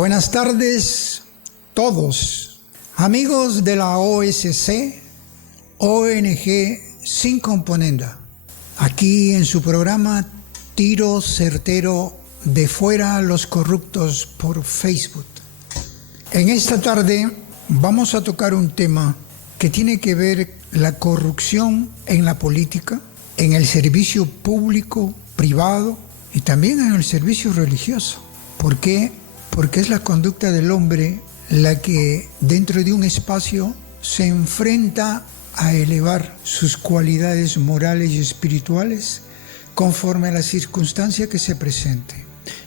Buenas tardes todos, amigos de la OSC, ONG sin componenda. Aquí en su programa Tiro Certero de Fuera los Corruptos por Facebook. En esta tarde vamos a tocar un tema que tiene que ver la corrupción en la política, en el servicio público, privado y también en el servicio religioso. ¿Por qué? Porque es la conducta del hombre la que dentro de un espacio se enfrenta a elevar sus cualidades morales y espirituales conforme a la circunstancia que se presente.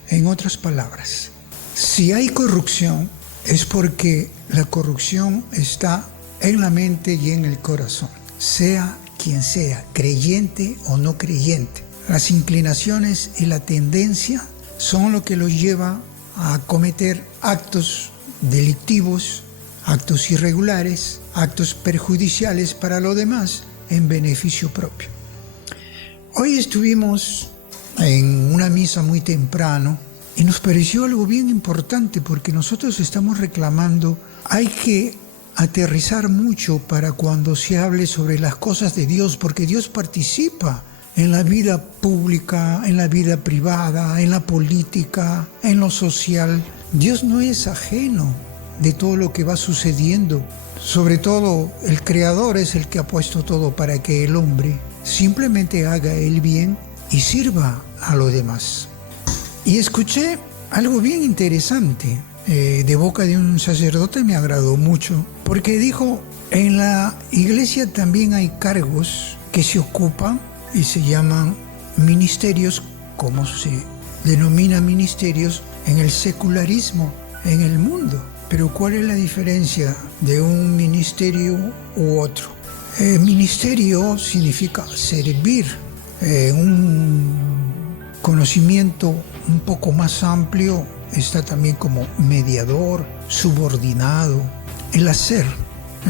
En otras palabras, si hay corrupción es porque la corrupción está en la mente y en el corazón, sea quien sea, creyente o no creyente. Las inclinaciones y la tendencia son lo que los lleva a cometer actos delictivos, actos irregulares, actos perjudiciales para los demás en beneficio propio. Hoy estuvimos en una misa muy temprano y nos pareció algo bien importante porque nosotros estamos reclamando, hay que aterrizar mucho para cuando se hable sobre las cosas de Dios, porque Dios participa en la vida pública, en la vida privada, en la política, en lo social. Dios no es ajeno de todo lo que va sucediendo. Sobre todo, el Creador es el que ha puesto todo para que el hombre simplemente haga el bien y sirva a los demás. Y escuché algo bien interesante de boca de un sacerdote, me agradó mucho, porque dijo, en la iglesia también hay cargos que se ocupan y se llaman ministerios, como se denomina ministerios en el secularismo, en el mundo. Pero ¿cuál es la diferencia de un ministerio u otro? Ministerio significa servir, un conocimiento un poco más amplio está también como mediador, subordinado, el hacer,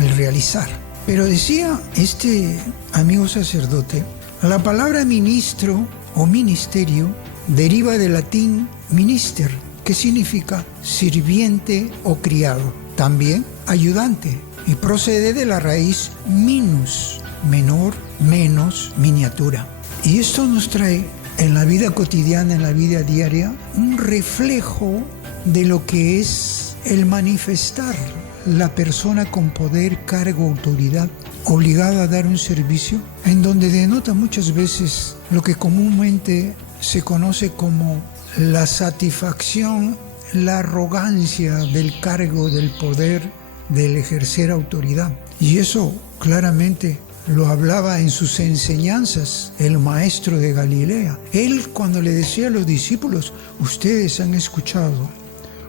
el realizar. Pero decía este amigo sacerdote, la palabra ministro o ministerio deriva del latín minister, que significa sirviente o criado, también ayudante, y procede de la raíz minus, menor, menos, miniatura. Y esto nos trae en la vida cotidiana, en la vida diaria, un reflejo de lo que es el manifestar la persona con poder, cargo, autoridad, obligada a dar un servicio, en donde denota muchas veces lo que comúnmente se conoce como la satisfacción, la arrogancia del cargo, del poder, del ejercer autoridad. Y eso claramente lo hablaba en sus enseñanzas el maestro de Galilea. Él, cuando le decía a los discípulos, ustedes han escuchado,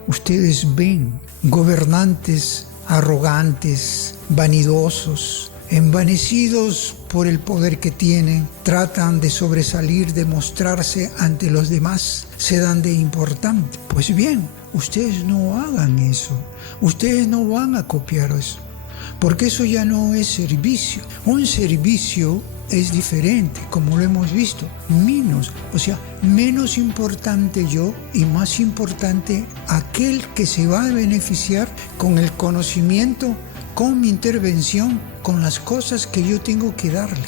ustedes ven gobernantes arrogantes, vanidosos, envanecidos por el poder que tienen, tratan de sobresalir, de mostrarse ante los demás, se dan de importante. Pues bien, ustedes no hagan eso, ustedes no van a copiar eso, porque eso ya no es servicio. Un servicio es diferente, como lo hemos visto, menos importante yo y más importante aquel que se va a beneficiar con el conocimiento, con mi intervención, con las cosas que yo tengo que darle.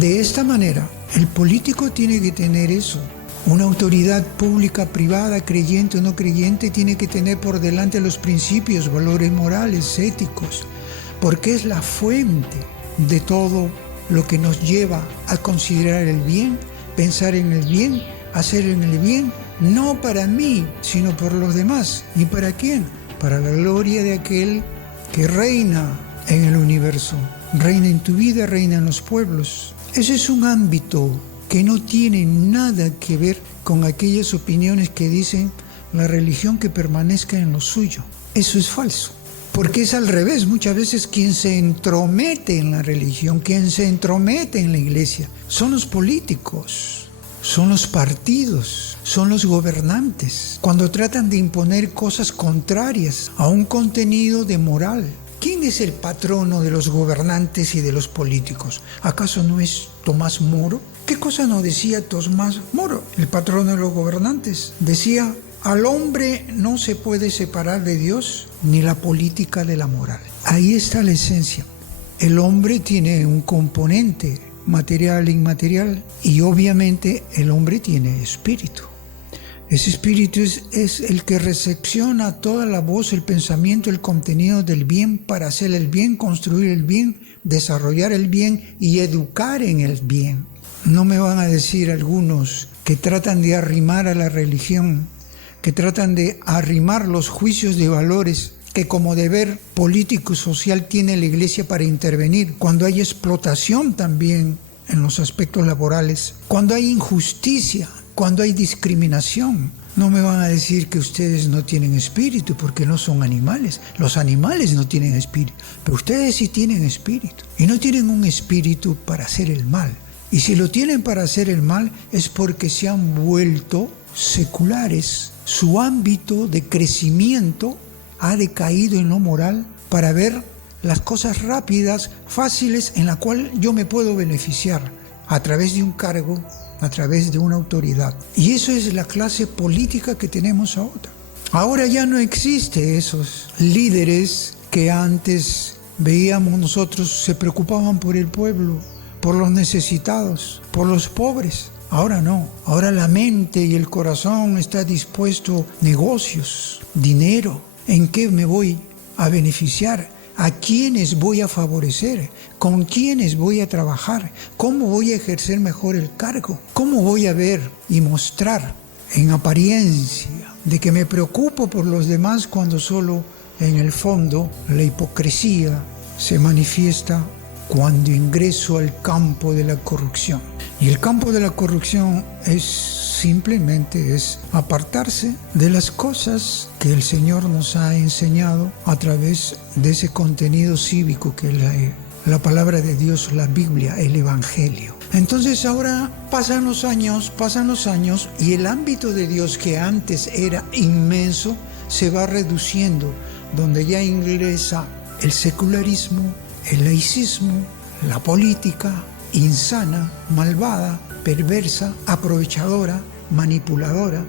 De esta manera, el político tiene que tener eso. Una autoridad pública, privada, creyente o no creyente, tiene que tener por delante los principios, valores morales, éticos, porque es la fuente de todo lo que nos lleva a considerar el bien, pensar en el bien, hacer en el bien, no para mí, sino por los demás. ¿Y para quién? Para la gloria de aquel que reina en el universo, reina en tu vida, reina en los pueblos. Ese es un ámbito que no tiene nada que ver con aquellas opiniones que dicen la religión que permanezca en lo suyo. Eso es falso. Porque es al revés, muchas veces quien se entromete en la religión, quien se entromete en la iglesia, son los políticos, son los partidos, son los gobernantes, cuando tratan de imponer cosas contrarias a un contenido de moral. ¿Quién es el patrono de los gobernantes y de los políticos? ¿Acaso no es Tomás Moro? ¿Qué cosa no decía Tomás Moro, el patrono de los gobernantes? Decía, Al hombre no se puede separar de Dios ni la política de la moral. Ahí está la esencia. El hombre tiene un componente material e inmaterial y obviamente el hombre tiene espíritu. Ese espíritu es el que recepciona toda la voz, el pensamiento, el contenido del bien para hacer el bien, construir el bien, desarrollar el bien y educar en el bien. No me van a decir algunos que tratan de arrimar a la religión, que tratan de arrimar los juicios de valores que como deber político y social tiene la Iglesia para intervenir cuando hay explotación también en los aspectos laborales, cuando hay injusticia, cuando hay discriminación. No me van a decir que ustedes no tienen espíritu porque no son animales. Los animales no tienen espíritu, pero ustedes sí tienen espíritu. Y no tienen un espíritu para hacer el mal. Y si lo tienen para hacer el mal es porque se han vuelto seculares. Su ámbito de crecimiento ha decaído en lo moral para ver las cosas rápidas, fáciles, en la cual yo me puedo beneficiar a través de un cargo, a través de una autoridad. Y eso es la clase política que tenemos ahora. Ahora ya no existe esos líderes que antes veíamos nosotros se preocupaban por el pueblo, por los necesitados, por los pobres. Ahora no, ahora la mente y el corazón está dispuesto a negocios, dinero. ¿En qué me voy a beneficiar? ¿A quiénes voy a favorecer? ¿Con quiénes voy a trabajar? ¿Cómo voy a ejercer mejor el cargo? ¿Cómo voy a ver y mostrar en apariencia de que me preocupo por los demás cuando solo en el fondo la hipocresía se manifiesta cuando ingreso al campo de la corrupción? Y el campo de la corrupción simplemente es apartarse de las cosas que el Señor nos ha enseñado a través de ese contenido cívico que es la palabra de Dios, la Biblia, el Evangelio. Entonces ahora pasan los años y el ámbito de Dios que antes era inmenso se va reduciendo, donde ya ingresa el secularismo, el laicismo, la política insana, malvada, perversa, aprovechadora, manipuladora,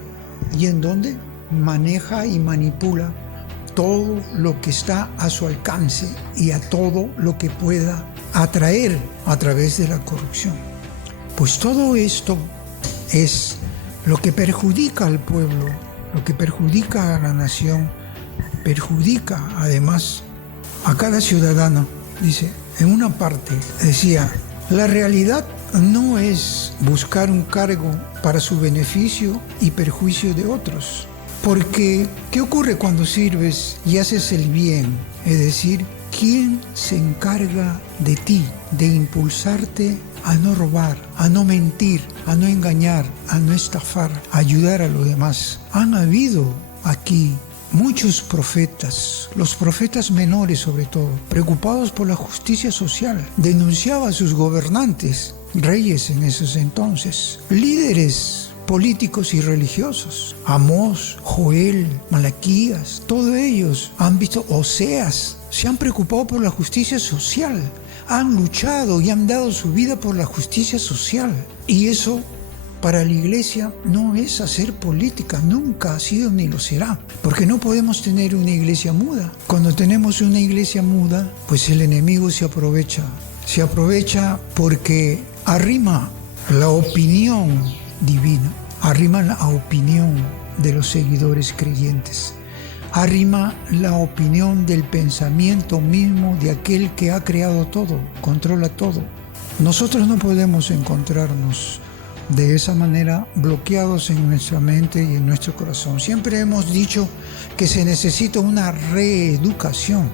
y en donde maneja y manipula todo lo que está a su alcance y a todo lo que pueda atraer a través de la corrupción. Pues todo esto es lo que perjudica al pueblo, lo que perjudica a la nación, perjudica además a cada ciudadano. Dice, en una parte decía, la realidad no es buscar un cargo para su beneficio y perjuicio de otros. Porque, ¿qué ocurre cuando sirves y haces el bien? Es decir, ¿quién se encarga de ti, de impulsarte a no robar, a no mentir, a no engañar, a no estafar, a ayudar a los demás? Han habido aquí muchos profetas, los profetas menores sobre todo, preocupados por la justicia social, denunciaban a sus gobernantes, reyes en esos entonces, líderes políticos y religiosos, Amós, Joel, Malaquías, todos ellos han visto, Oseas, se han preocupado por la justicia social, han luchado y han dado su vida por la justicia social. Y eso para la Iglesia no es hacer política, nunca ha sido ni lo será, porque no podemos tener una iglesia muda. Cuando tenemos una iglesia muda, pues el enemigo se aprovecha porque arrima la opinión divina, arrima la opinión de los seguidores creyentes, arrima la opinión del pensamiento mismo de aquel que ha creado todo, controla todo. Nosotros no podemos encontrarnos de esa manera bloqueados en nuestra mente y en nuestro corazón. Siempre hemos dicho que se necesita una reeducación,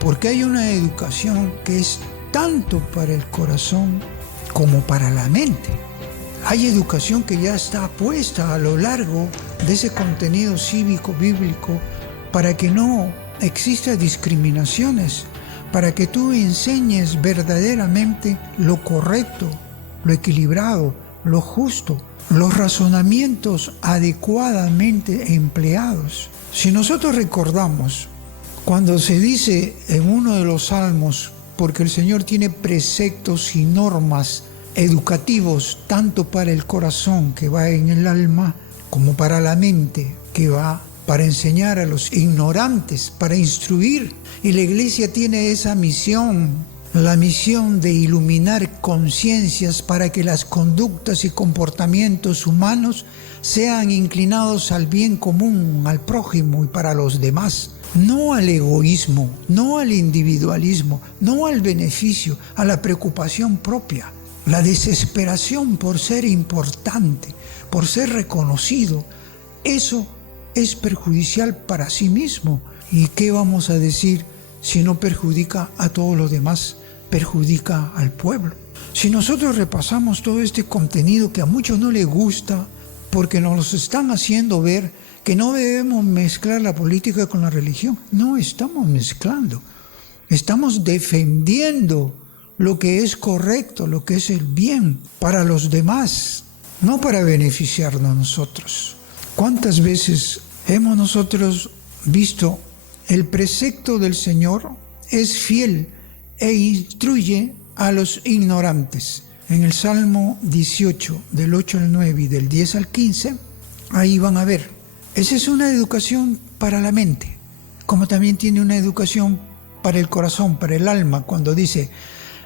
porque hay una educación que es tanto para el corazón como para la mente. Hay educación que ya está puesta a lo largo de ese contenido cívico bíblico para que no exista discriminaciones, para que tú enseñes verdaderamente lo correcto, lo equilibrado, lo justo, los razonamientos adecuadamente empleados. Si nosotros recordamos, cuando se dice en uno de los salmos, porque el Señor tiene preceptos y normas educativos tanto para el corazón que va en el alma como para la mente, que va para enseñar a los ignorantes, para instruir. Y la Iglesia tiene esa misión, la misión de iluminar conciencias para que las conductas y comportamientos humanos sean inclinados al bien común, al prójimo y para los demás. No al egoísmo, no al individualismo, no al beneficio, a la preocupación propia. La desesperación por ser importante, por ser reconocido, eso es perjudicial para sí mismo. ¿Y qué vamos a decir si no perjudica a todos los demás? Perjudica al pueblo. Si nosotros repasamos todo este contenido que a muchos no les gusta, porque nos los están haciendo ver que no debemos mezclar la política con la religión. No estamos mezclando. Estamos defendiendo lo que es correcto, lo que es el bien para los demás, no para beneficiarnos nosotros. ¿Cuántas veces hemos nosotros visto el precepto del Señor es fiel e instruye a los ignorantes? En el Salmo 18, del 8 al 9 y del 10 al 15, ahí van a ver. Esa es una educación para la mente, como también tiene una educación para el corazón, para el alma, cuando dice: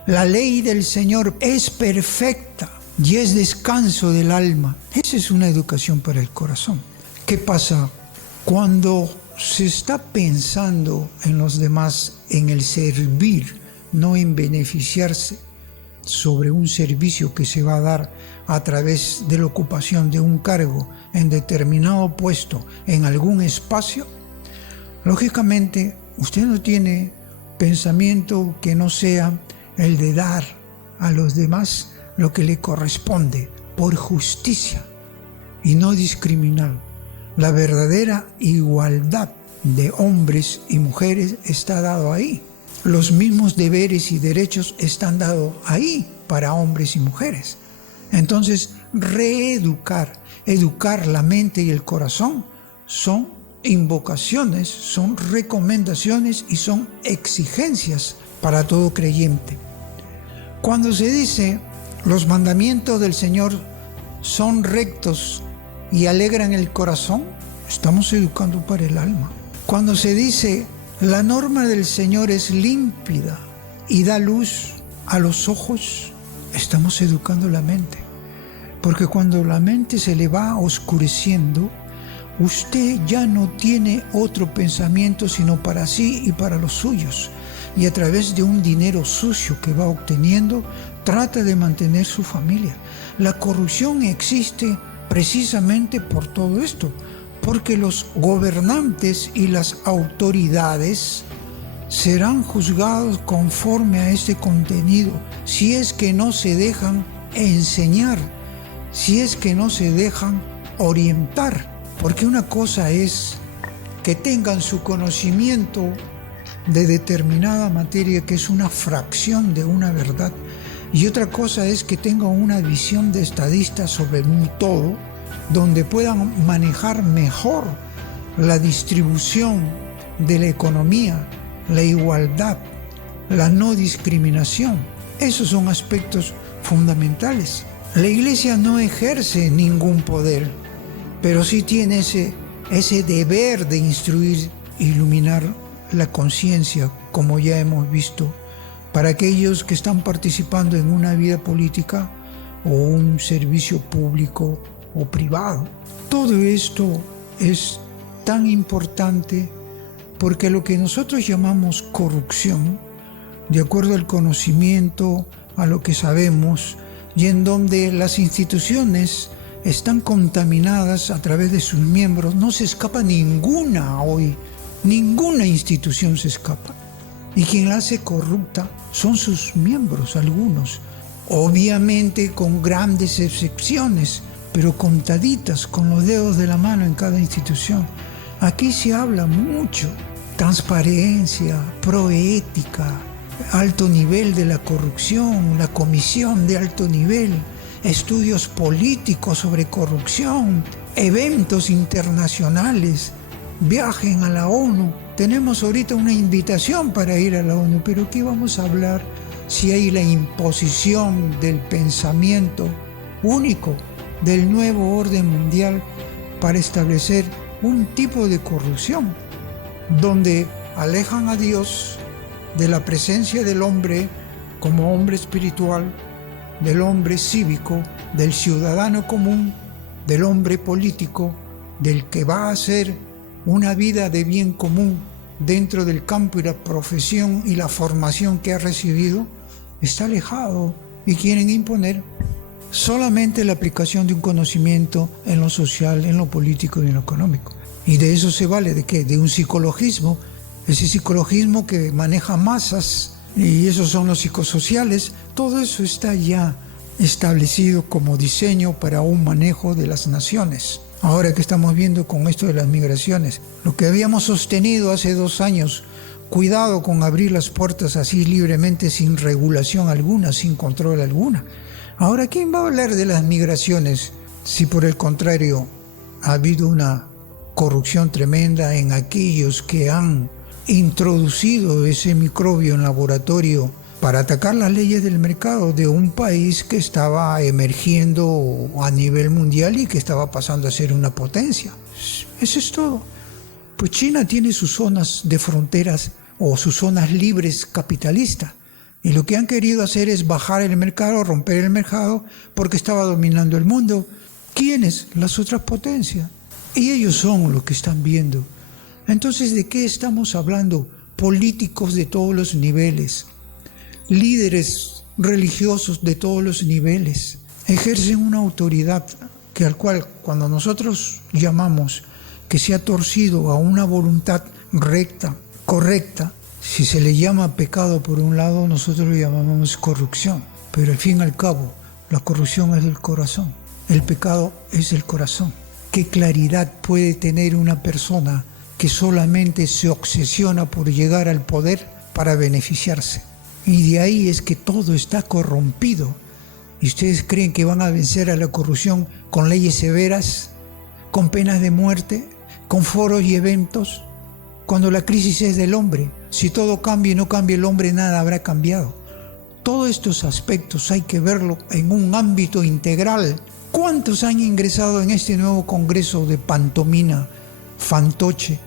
la ley del Señor es perfecta y es descanso del alma. Esa es una educación para el corazón. ¿Qué pasa cuando se está pensando en los demás, en el servir, no en beneficiarse sobre un servicio que se va a dar a través de la ocupación de un cargo en determinado puesto en algún espacio? Lógicamente, usted no tiene pensamiento que no sea el de dar a los demás lo que le corresponde por justicia y no discriminar. La verdadera igualdad de hombres y mujeres está dado ahí. Los mismos deberes y derechos están dados ahí para hombres y mujeres. Entonces, educar la mente y el corazón son invocaciones, son recomendaciones y son exigencias para todo creyente. Cuando se dice los mandamientos del Señor son rectos y alegran el corazón, estamos educando para el alma. Cuando se dice la norma del Señor es límpida y da luz a los ojos, estamos educando la mente. Porque cuando la mente se le va oscureciendo, usted ya no tiene otro pensamiento sino para sí y para los suyos. Y a través de un dinero sucio que va obteniendo, trata de mantener su familia. La corrupción existe precisamente por todo esto, porque los gobernantes y las autoridades serán juzgados conforme a este contenido, si es que no se dejan enseñar, si es que no se dejan orientar. Porque una cosa es que tengan su conocimiento de determinada materia, que es una fracción de una verdad, y otra cosa es que tengan una visión de estadista sobre un todo, donde puedan manejar mejor la distribución de la economía, la igualdad, la no discriminación. Esos son aspectos fundamentales. La Iglesia no ejerce ningún poder, pero sí tiene ese deber de instruir, iluminar la conciencia, como ya hemos visto, para aquellos que están participando en una vida política o un servicio público o privado. Todo esto es tan importante porque lo que nosotros llamamos corrupción, de acuerdo al conocimiento, a lo que sabemos, y en donde las instituciones están contaminadas a través de sus miembros, no se escapa ninguna hoy, ninguna institución se escapa. Y quien la hace corrupta son sus miembros, algunos, obviamente con grandes excepciones, pero contaditas con los dedos de la mano en cada institución. Aquí se habla mucho, transparencia, proética, alto nivel de la corrupción, la comisión de alto nivel, estudios políticos sobre corrupción, eventos internacionales, viajen a la ONU. Tenemos ahorita una invitación para ir a la ONU, pero ¿qué vamos a hablar si hay la imposición del pensamiento único del nuevo orden mundial para establecer un tipo de corrupción donde alejan a Dios de la presencia del hombre como hombre espiritual, del hombre cívico, del ciudadano común, del hombre político, del que va a hacer una vida de bien común dentro del campo y la profesión y la formación que ha recibido. Está alejado y quieren imponer solamente la aplicación de un conocimiento en lo social, en lo político y en lo económico. Y de eso se vale, ¿de qué? De un psicologismo, ese psicologismo que maneja masas, y esos son los psicosociales. Todo eso está ya establecido como diseño para un manejo de las naciones. Ahora que estamos viendo con esto de las migraciones, lo que habíamos sostenido hace 2 años, cuidado con abrir las puertas así libremente, sin regulación alguna, sin control alguna. Ahora, ¿quién va a hablar de las migraciones si por el contrario ha habido una corrupción tremenda en aquellos que han introducido ese microbio en laboratorio para atacar las leyes del mercado de un país que estaba emergiendo a nivel mundial y que estaba pasando a ser una potencia? Eso es todo. Pues China tiene sus zonas de fronteras o sus zonas libres capitalistas. Y lo que han querido hacer es bajar el mercado, romper el mercado, porque estaba dominando el mundo. ¿Quiénes? Las otras potencias. Y ellos son los que están viendo. Entonces, ¿de qué estamos hablando? Políticos de todos los niveles, líderes religiosos de todos los niveles, ejercen una autoridad que al cual, cuando nosotros llamamos que se ha torcido a una voluntad recta, correcta, si se le llama pecado por un lado, nosotros lo llamamos corrupción. Pero al fin y al cabo, la corrupción es del corazón, el pecado es del corazón. ¿Qué claridad puede tener una persona que solamente se obsesiona por llegar al poder para beneficiarse? Y de ahí es que todo está corrompido. ¿Y ustedes creen que van a vencer a la corrupción con leyes severas, con penas de muerte, con foros y eventos? Cuando la crisis es del hombre, si todo cambia y no cambia el hombre, nada habrá cambiado. Todos estos aspectos hay que verlo en un ámbito integral. ¿Cuántos han ingresado en este nuevo congreso de pantomima, fantoche,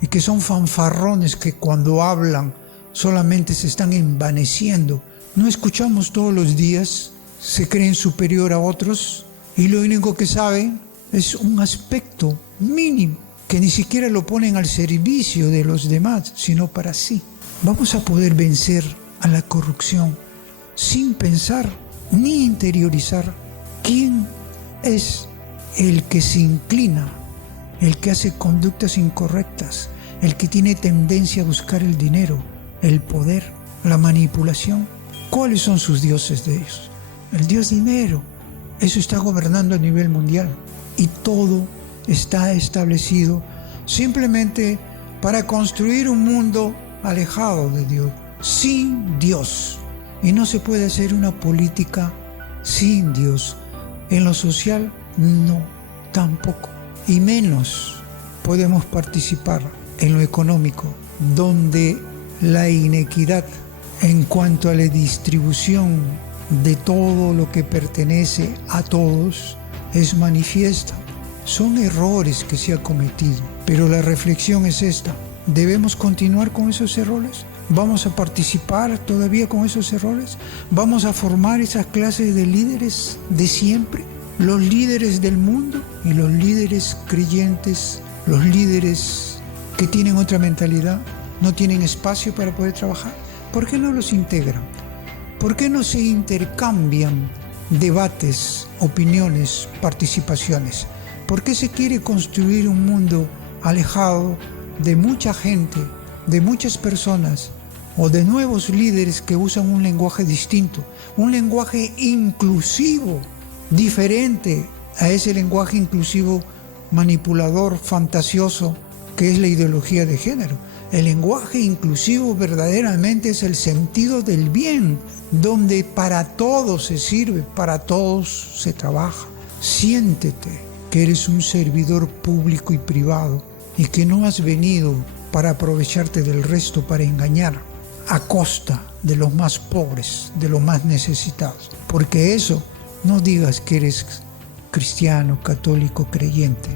y que son fanfarrones que cuando hablan solamente se están envaneciendo? ¿No escuchamos todos los días? Se creen superior a otros y lo único que saben es un aspecto mínimo que ni siquiera lo ponen al servicio de los demás, sino para sí. Vamos a poder vencer a la corrupción sin pensar ni interiorizar quién es el que se inclina, el que hace conductas incorrectas, el que tiene tendencia a buscar el dinero, el poder, la manipulación. ¿Cuáles son sus dioses de ellos? El dios dinero. Eso está gobernando a nivel mundial y todo está establecido simplemente para construir un mundo alejado de Dios, sin Dios. Y no se puede hacer una política sin Dios. En lo social, no, tampoco. Y menos podemos participar en lo económico, donde la inequidad en cuanto a la distribución de todo lo que pertenece a todos es manifiesta. Son errores que se han cometido, pero la reflexión es esta: ¿debemos continuar con esos errores? ¿Vamos a participar todavía con esos errores? ¿Vamos a formar esas clases de líderes de siempre? Los líderes del mundo y los líderes creyentes, los líderes que tienen otra mentalidad, no tienen espacio para poder trabajar. ¿Por qué no los integran? ¿Por qué no se intercambian debates, opiniones, participaciones? ¿Por qué se quiere construir un mundo alejado de mucha gente, de muchas personas o de nuevos líderes que usan un lenguaje distinto, un lenguaje inclusivo, diferente a ese lenguaje inclusivo manipulador, fantasioso, que es la ideología de género? El lenguaje inclusivo verdaderamente es el sentido del bien, donde para todos se sirve, para todos se trabaja. Siéntete que eres un servidor público y privado y que no has venido para aprovecharte del resto, para engañar a costa de los más pobres, de los más necesitados. Porque eso, no digas que eres cristiano, católico, creyente.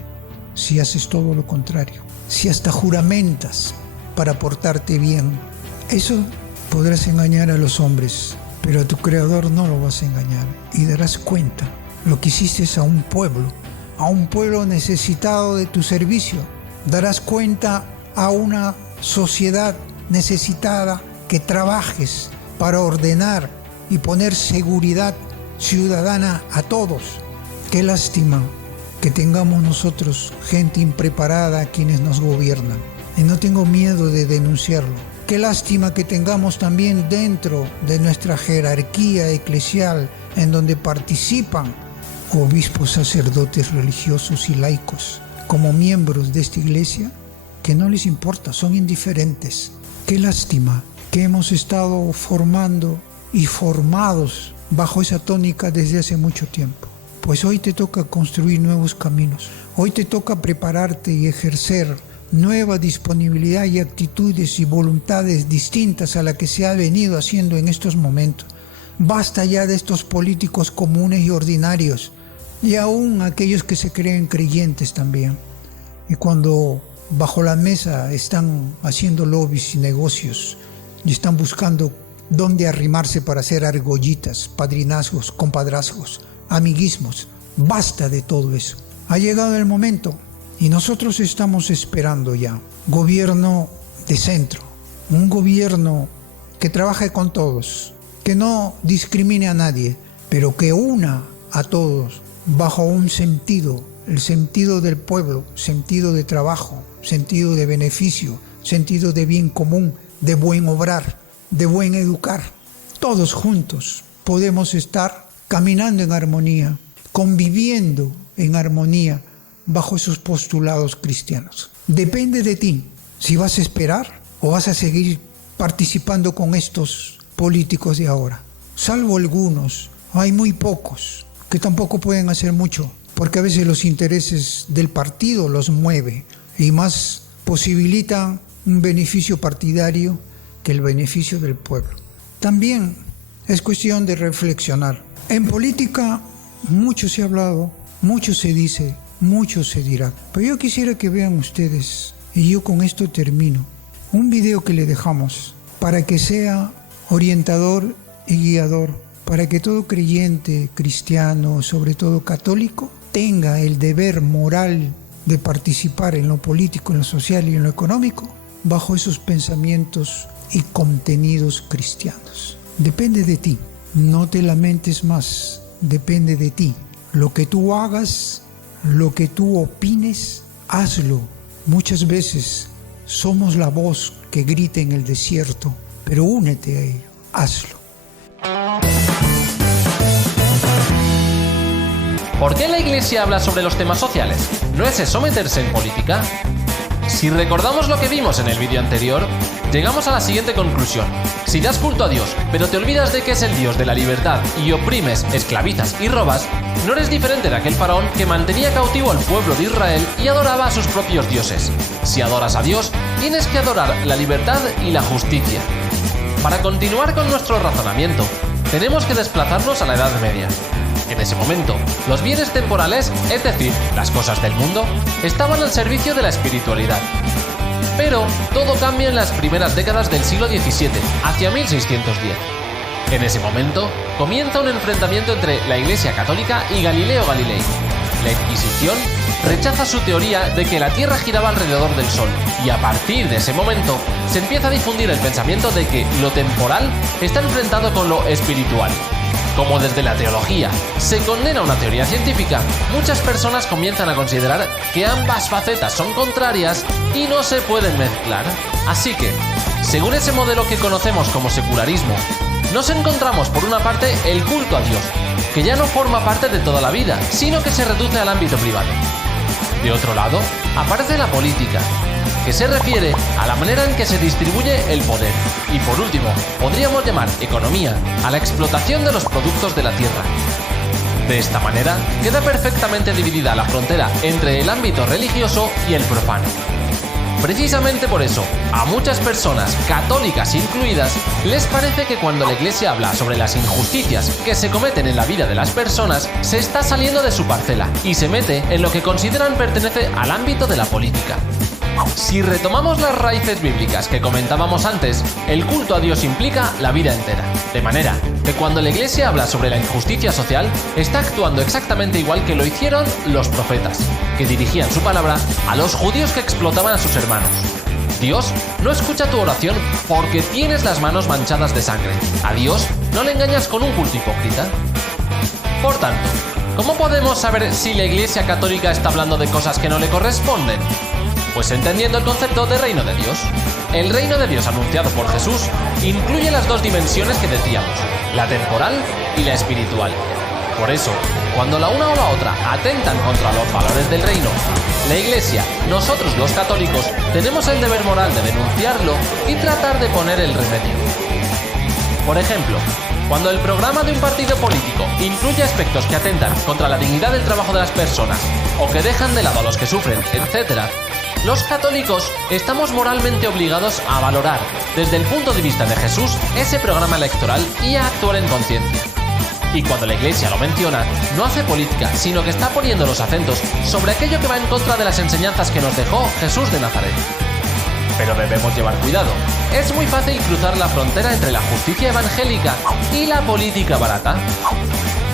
si haces todo lo contrario? Si hasta juramentas para portarte bien. Eso podrás engañar a los hombres, pero a tu Creador no lo vas a engañar. Y darás cuenta lo que hiciste a un pueblo necesitado de tu servicio. Darás cuenta a una sociedad necesitada que trabajes para ordenar y poner seguridad ciudadana a todos. Qué lástima que tengamos nosotros gente impreparada quienes nos gobiernan. Y no tengo miedo de denunciarlo. Qué lástima que tengamos también dentro de nuestra jerarquía eclesial, en donde participan obispos, sacerdotes religiosos y laicos, como miembros de esta iglesia, que no les importa, son indiferentes. Qué lástima que hemos estado formando y formados bajo esa tónica desde hace mucho tiempo. Pues hoy te toca construir nuevos caminos. Hoy te toca prepararte y ejercer nueva disponibilidad y actitudes y voluntades distintas a la que se ha venido haciendo en estos momentos. Basta ya de estos políticos comunes y ordinarios, y aún aquellos que se creen creyentes también. Y cuando bajo la mesa están haciendo lobbies y negocios y están buscando dónde arrimarse para hacer argollitas, padrinazgos, compadrazgos, amiguismos. Basta de todo eso. Ha llegado el momento y nosotros estamos esperando ya gobierno de centro, un gobierno que trabaje con todos, que no discrimine a nadie, pero que una a todos bajo un sentido, el sentido del pueblo, sentido de trabajo, sentido de beneficio, sentido de bien común, de buen obrar, de buen educar. Todos juntos podemos estar caminando en armonía, conviviendo en armonía bajo esos postulados cristianos. Depende de ti si vas a esperar o vas a seguir participando con estos políticos de ahora. Salvo algunos, hay muy pocos que tampoco pueden hacer mucho, porque a veces los intereses del partido los mueve y más posibilitan un beneficio partidario que el beneficio del pueblo. También es cuestión de reflexionar. En política mucho se ha hablado, mucho se dice, mucho se dirá. Pero yo quisiera que vean ustedes, y yo con esto termino, un video que le dejamos para que sea orientador y guiador, para que todo creyente, cristiano, sobre todo católico, tenga el deber moral de participar en lo político, en lo social y en lo económico, bajo esos pensamientos y contenidos cristianos. Depende de ti, no te lamentes más, depende de ti. Lo que tú hagas, lo que tú opines, hazlo. Muchas veces somos la voz que grita en el desierto, pero únete a ello, hazlo. ¿Por qué la Iglesia habla sobre los temas sociales? ¿No es eso meterse en política? Si recordamos lo que vimos en el vídeo anterior, llegamos a la siguiente conclusión. Si das culto a Dios, pero te olvidas de que es el Dios de la libertad y oprimes, esclavizas y robas, no eres diferente de aquel faraón que mantenía cautivo al pueblo de Israel y adoraba a sus propios dioses. Si adoras a Dios, tienes que adorar la libertad y la justicia. Para continuar con nuestro razonamiento, tenemos que desplazarnos a la Edad Media. En ese momento, los bienes temporales, es decir, las cosas del mundo, estaban al servicio de la espiritualidad. Pero todo cambia en las primeras décadas del siglo XVII, hacia 1610. En ese momento, comienza un enfrentamiento entre la Iglesia Católica y Galileo Galilei. La Inquisición rechaza su teoría de que la Tierra giraba alrededor del Sol, y a partir de ese momento se empieza a difundir el pensamiento de que lo temporal está enfrentado con lo espiritual. Como desde la teología se condena una teoría científica, muchas personas comienzan a considerar que ambas facetas son contrarias y no se pueden mezclar. Así que, según ese modelo que conocemos como secularismo, nos encontramos por una parte el culto a Dios, que ya no forma parte de toda la vida, sino que se reduce al ámbito privado. De otro lado, aparece la política, que se refiere a la manera en que se distribuye el poder. Y por último, podríamos llamar economía a la explotación de los productos de la tierra. De esta manera, queda perfectamente dividida la frontera entre el ámbito religioso y el profano. Precisamente por eso, a muchas personas, católicas incluidas, les parece que cuando la Iglesia habla sobre las injusticias que se cometen en la vida de las personas, se está saliendo de su parcela y se mete en lo que consideran pertenece al ámbito de la política. Si retomamos las raíces bíblicas que comentábamos antes, el culto a Dios implica la vida entera. De manera que cuando la Iglesia habla sobre la injusticia social, está actuando exactamente igual que lo hicieron los profetas, que dirigían su palabra a los judíos que explotaban a sus hermanos. Dios no escucha tu oración porque tienes las manos manchadas de sangre. A Dios no le engañas con un culto hipócrita. Por tanto, ¿cómo podemos saber si la Iglesia católica está hablando de cosas que no le corresponden? Pues entendiendo el concepto de reino de Dios. El reino de Dios anunciado por Jesús incluye las dos dimensiones que decíamos, la temporal y la espiritual. Por eso, cuando la una o la otra atentan contra los valores del reino, la Iglesia, nosotros los católicos, tenemos el deber moral de denunciarlo y tratar de poner el remedio. Por ejemplo, cuando el programa de un partido político incluye aspectos que atentan contra la dignidad del trabajo de las personas o que dejan de lado a los que sufren, etc., los católicos estamos moralmente obligados a valorar, desde el punto de vista de Jesús, ese programa electoral y a actuar en conciencia. Y cuando la Iglesia lo menciona, no hace política, sino que está poniendo los acentos sobre aquello que va en contra de las enseñanzas que nos dejó Jesús de Nazaret. Pero debemos llevar cuidado. Es muy fácil cruzar la frontera entre la justicia evangélica y la política barata.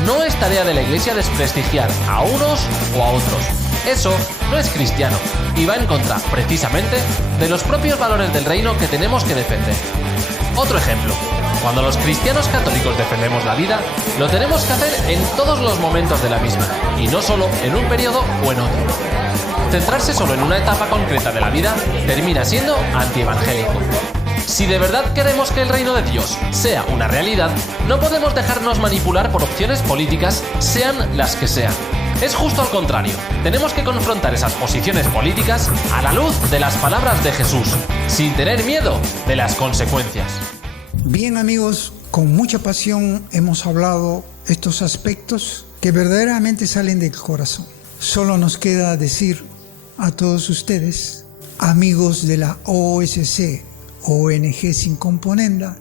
No es tarea de la Iglesia desprestigiar a unos o a otros. Eso no es cristiano y va en contra, precisamente, de los propios valores del reino que tenemos que defender. Otro ejemplo. Cuando los cristianos católicos defendemos la vida, lo tenemos que hacer en todos los momentos de la misma, y no solo en un periodo o en otro. Centrarse solo en una etapa concreta de la vida termina siendo antievangélico. Si de verdad queremos que el reino de Dios sea una realidad, no podemos dejarnos manipular por opciones políticas, sean las que sean. Es justo al contrario, tenemos que confrontar esas posiciones políticas a la luz de las palabras de Jesús, sin tener miedo de las consecuencias. Bien amigos, con mucha pasión hemos hablado estos aspectos que verdaderamente salen del corazón. Solo nos queda decir a todos ustedes, amigos de la OSC, ONG Sin Componenda,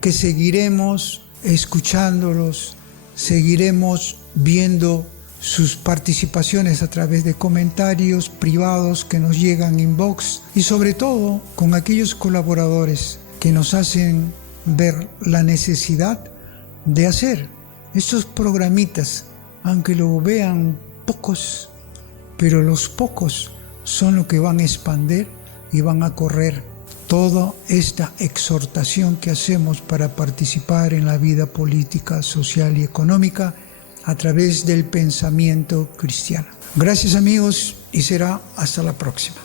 que seguiremos escuchándolos, seguiremos viendo sus participaciones a través de comentarios privados que nos llegan inbox y sobre todo con aquellos colaboradores que nos hacen ver la necesidad de hacer estos programitas, aunque lo vean pocos, pero los pocos son los que van a expandir y van a correr toda esta exhortación que hacemos para participar en la vida política, social y económica a través del pensamiento cristiano. Gracias amigos y será hasta la próxima.